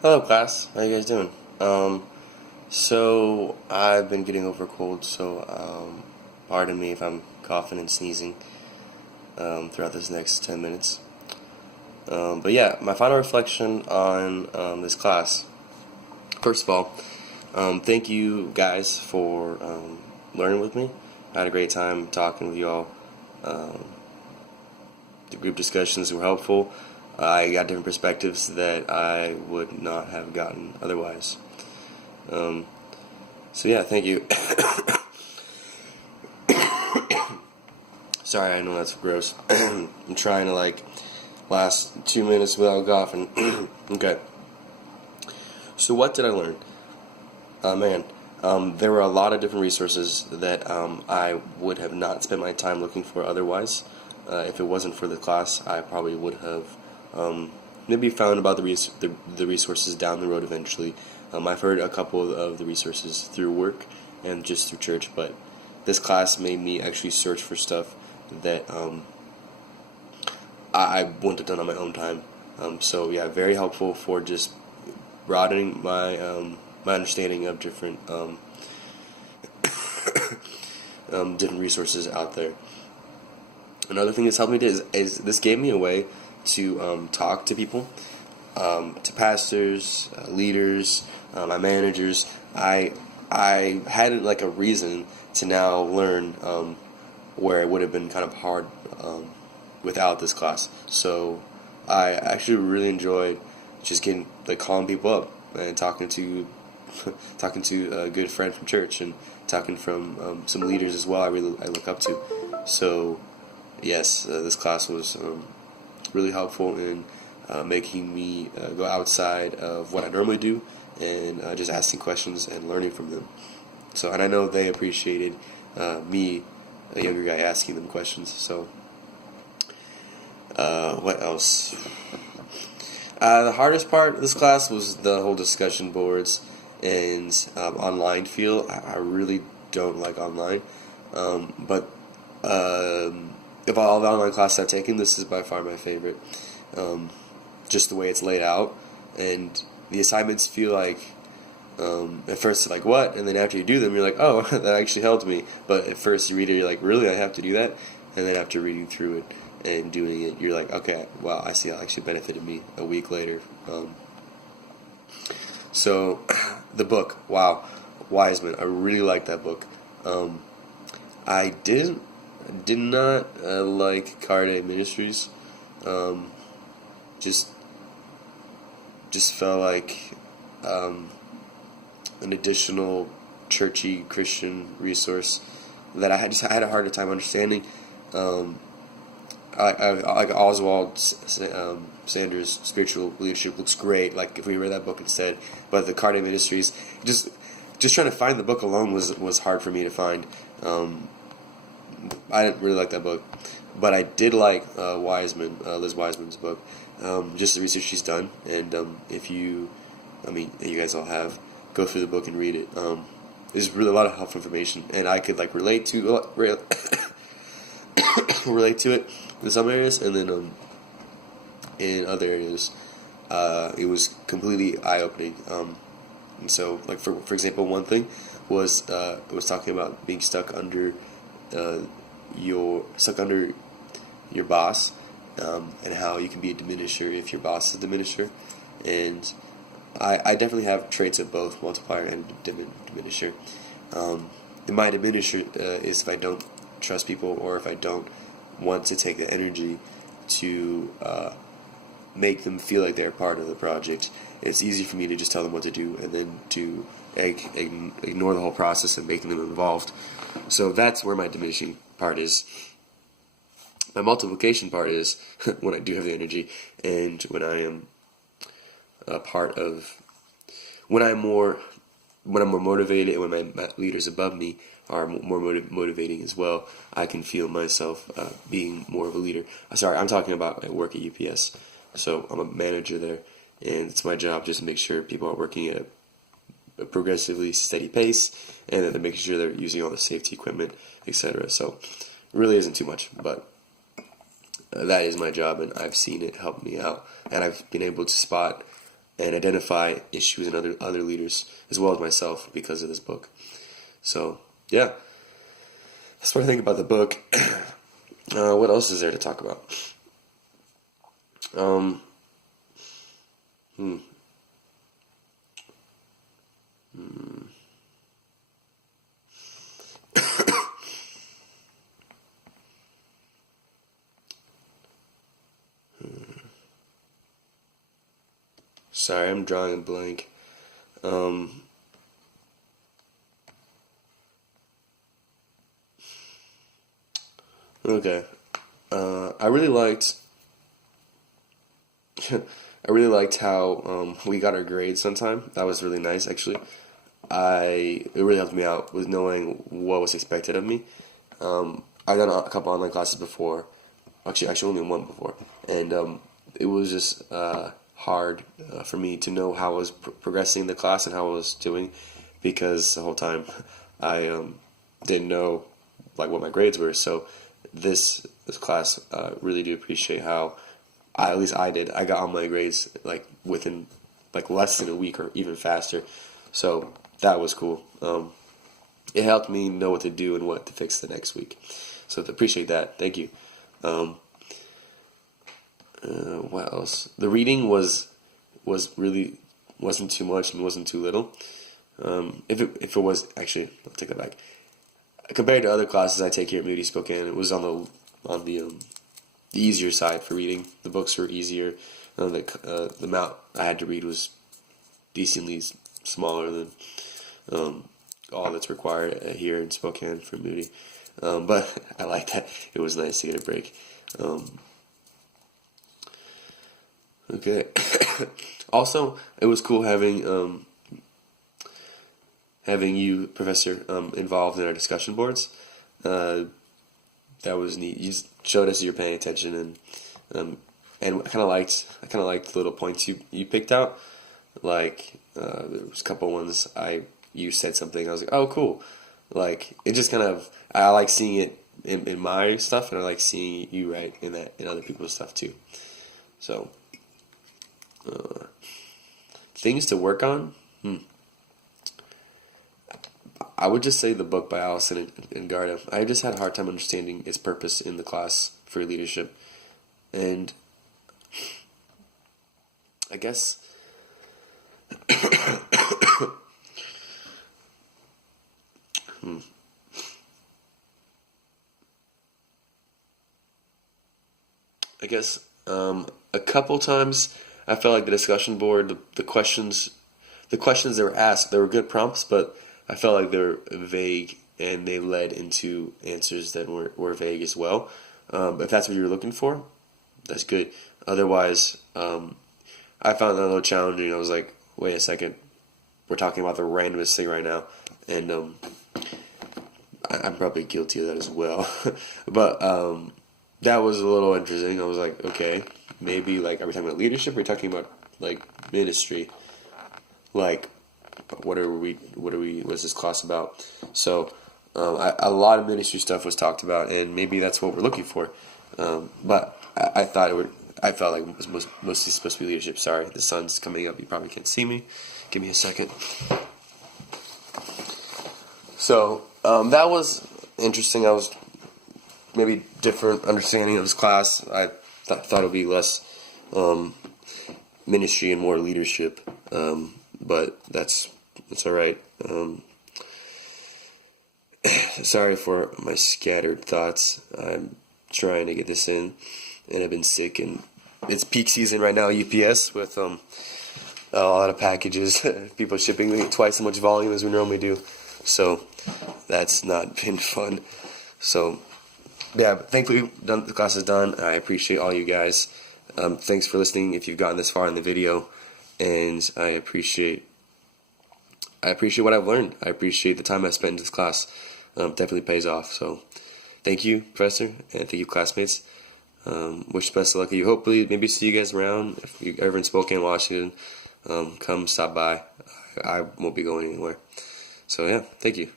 Hello, class. How you guys doing? So I've been getting over a cold, so pardon me if I'm coughing and sneezing throughout this next 10 minutes. But yeah, my final reflection on this class. First of all, thank you guys for learning with me. I had a great time talking with you all. Um, the group discussions were helpful. I got different perspectives that I would not have gotten otherwise. Um, so yeah, thank you. Sorry, I know that's gross. I'm trying to last 2 minutes without coughing. Okay. So what did I learn? Man, there were a lot of different resources that I would have not spent my time looking for otherwise. If it wasn't for the class, I probably would have maybe found about the resources down the road eventually. I've heard a couple of the resources through work and just through church, but this class made me actually search for stuff that I wouldn't have done on my own time. So yeah, very helpful for just broadening my understanding of different different resources out there. Another thing that's helped me is this gave me a way to talk to people, to pastors, leaders, my managers. I had like a reason to now learn where it would have been kind of hard without this class. So I actually really enjoyed just getting calling people up and talking to talking to a good friend from church and talking from some leaders as well. I look up to. So yes, this class was really helpful in making me go outside of what I normally do and just asking questions and learning from them. So, and I know they appreciated me, a younger guy, asking them questions. So, what else? The hardest part of this class was the whole discussion boards and online feel. I really don't like online, but of all the online classes I've taken, this is by far my favorite. Just the way it's laid out, and the assignments feel like at first you're like, what? And then after you do them, you're like, oh, that actually helped me. But at first you read it, you're like, really, I have to do that? And then after reading through it and doing it, you're like, okay, wow, I see how it actually benefited me a week later. So the book, wow, Wiseman, I really like that book. I did not like Carde Ministries. Just felt like an additional churchy Christian resource that I had a harder time understanding. I like Oswald Sanders' Spiritual Leadership looks great. Like if we read that book instead, but the Carde Ministries, just trying to find the book alone was hard for me to find. I didn't really like that book, but I did like Liz Wiseman's book. Just the research she's done, and if you, you guys all have, go through the book and read it. There's really a lot of helpful information, and I could relate to relate to it in some areas, and then in other areas, it was completely eye opening. And so, for example, one thing was it was talking about being stuck under your boss, and how you can be a diminisher if your boss is a diminisher. And I definitely have traits of both multiplier and diminisher. My diminisher is if I don't trust people, or if I don't want to take the energy to make them feel like they're part of the project. It's easy for me to just tell them what to do and then to ignore the whole process and making them involved. So that's where my diminishing part is. My multiplication part is when I do have the energy, and when I am a part of, when I'm more motivated, and when my leaders above me are more motivating as well, I can feel myself being more of a leader. Sorry, I'm talking about at work at UPS. So I'm a manager there, and it's my job just to make sure people are working at a progressively steady pace, and that they're making sure they're using all the safety equipment, etc. So it really isn't too much, but that is my job, and I've seen it help me out, and I've been able to spot and identify issues in other leaders as well as myself because of this book. So yeah, that's what I think about the book. What else is there to talk about? Um, hmm. Sorry, I'm drawing a blank. Um, okay. I really liked. I really liked how we got our grades sometime. That was really nice, actually. It really helped me out with knowing what was expected of me. I've done a couple online classes before, actually only one before, and it was just hard for me to know how I was progressing in the class and how I was doing, because the whole time I didn't know like what my grades were. So this class really do appreciate how at least I did. I got all my grades like within like less than a week or even faster. So that was cool. It helped me know what to do and what to fix the next week. So I appreciate that. Thank you. What else? The reading was really wasn't too much and wasn't too little. If it was actually, I'll take that back. Compared to other classes I take here at Moody Spokane, it was on the easier side for reading. The books were easier. The amount I had to read was decently smaller than all that's required here in Spokane for Moody. But I like that. It was nice to get a break. Okay. Also, it was cool having you, Professor, involved in our discussion boards. That was neat. You just showed us you're paying attention, and I kind of liked the little points you picked out. Like there was a couple ones you said something, I was like, oh cool. Like it just kind of, I like seeing it in my stuff, and I like seeing you write in other people's stuff too. So things to work on. I would just say the book by Allison and Garda. I just had a hard time understanding its purpose in the class for leadership, and I guess a couple times I felt like the discussion board, the questions they were asked, they were good prompts, but I felt like they were vague and they led into answers that were vague as well. If that's what you were looking for, that's good. Otherwise, I found that a little challenging. I was like, wait a second, we're talking about the randomest thing right now, and I'm probably guilty of that as well. But that was a little interesting. I was like, okay, maybe like, are we talking about leadership? Or are we talking about like ministry? Like, what's this class about? So a lot of ministry stuff was talked about, and maybe that's what we're looking for. But I felt like it was mostly supposed to be leadership. Sorry, the sun's coming up. You probably can't see me. Give me a second. So that was interesting. I was maybe different understanding of this class. I thought it would be less ministry and more leadership. But that's all right. Sorry for my scattered thoughts. I'm trying to get this in, and I've been sick, and it's peak season right now, UPS, with a lot of packages, people shipping me twice as much volume as we normally do, so that's not been fun. So yeah, but thankfully the class is done. I appreciate all you guys. Thanks for listening if you've gotten this far in the video, and I appreciate what I've learned. I appreciate the time I spent in this class. Definitely pays off. So thank you, Professor, and thank you, classmates. Wish best of luck to you. Hopefully, maybe see you guys around. If you're ever in Spokane, Washington, come stop by. I won't be going anywhere. So yeah, thank you.